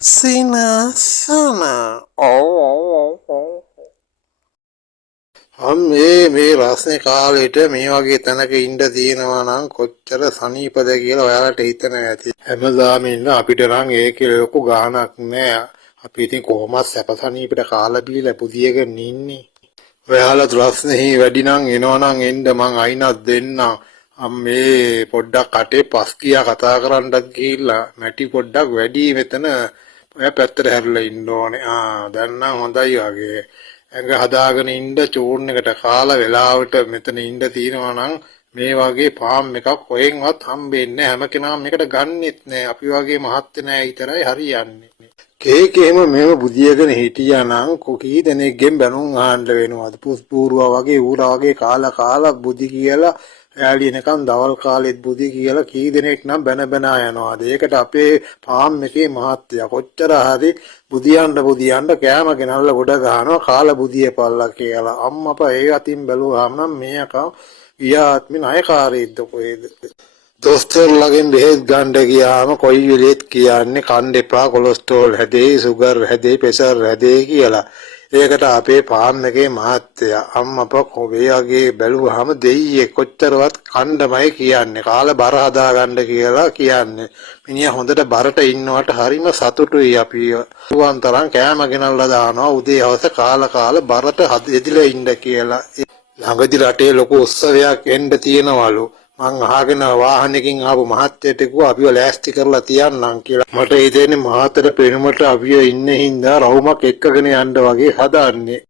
Sinasana. Oh. මේ රස්නේ කාලෙට මේ වගේ තැනක ඉන්න තියෙනවා නම් කොච්චර සනීපද කියලා ඔයාලට හිතෙනවා ඇති. හැමදාම ඉන්න අපිට නම් ඒකේ ලොකු ගාණක් නෑ. අපි ඉතින් කොහොමද සැප සනීපෙට කාලා බීලා පුදියගෙන ඉන්නේ. ඔයාලා රස්නේ වැඩි නම් එනවනම් එන්න මං අයිනක් දෙන්නම්. මේ පොඩ්ඩක් කටේ පස් කියා කතා කරන්නත් ගිහිල්ලා මැටි පොඩ්ඩක් වැඩි මෙතන ඔය පැත්තට හැරිලා ඉන්න ඕනේ. දැන් නම් හොඳයි වගේ. ඇඟ හදාගෙන ඉන්න චූර්න් එකට කාලා වෙලාවට මෙතන ඉන්න තියෙනවා නම් මේ වගේ පාම් එකක් කොහෙන්වත් හම්බෙන්නේ නැහැ. හැම කෙනාම මේකට ගන්නෙත් නැහැ. අපි වගේ මහත් නෑ විතරයි හරියන්නේ. කේකේම මේව බුදියගෙන හිටියා නම් කී දෙනෙක්ගෙන් බැනුම් අහන්න වෙනවද? පුස්පූරුවා වගේ ඌරා වගේ කාලා බුදි කියලා එයාලි එනකන් දවල් කාලෙත් බුදි කියලා කී දෙනෙක් නම් බැන යනවාද? ඒකට අපේ පාම් එකේ මහත්තයා කොච්චර හරි බුදියන්න කෑම ගෙනල්ලා ගොඩ ගහනවා කාලා බුදියපල්ලා කියලා. අම්මපා ඒ අතින් බැලුවාම නම් මේ අකා ගියාත්මේ ණයකාරයෙක්ද කොහෙද? දොස්තරලගෙන් බෙහෙත් ගන්න ගියාම කොයි වෙලෙත් කියන්නේ කන්න එපා කොලෙස්ටරෝල් හැදෙයි සුගර් හැදෙයි ප්‍රෙෂර් හැදෙයි කියලා. ඒකට අපේ පාම් එකේ මහත්තයා අම්මපා කොබේ වගේ බැලුවාම දෙයියේ කොච්චරවත් කණ්ඩමයි කියන්නේ කාලා බර හදා ගන්න කියලා කියන්නේ. මිනිහා හොඳට බරට ඉන්නවට හරිම සතුටුයි අපි. උවන් තරම් කෑම ගෙනල්ලා දානවා උදේ හවස කාලා බරට එදිලා ඉන්න කියලා. ළඟදි රටේ ලොකු උත්සවයක් එන්න තියෙනවලු. මං අහගෙන වාහනයකින් ආපු මහත්තයට කිව්වා අපිව ලෑස්ති කරලා තියන්නම් කියලා. මට හිතෙන්නේ මහතර පෙනුමට අපිව ඉන්නේ හින්දා රවුමක් එක්කගෙන යන්න වගේ හදාන්නේ.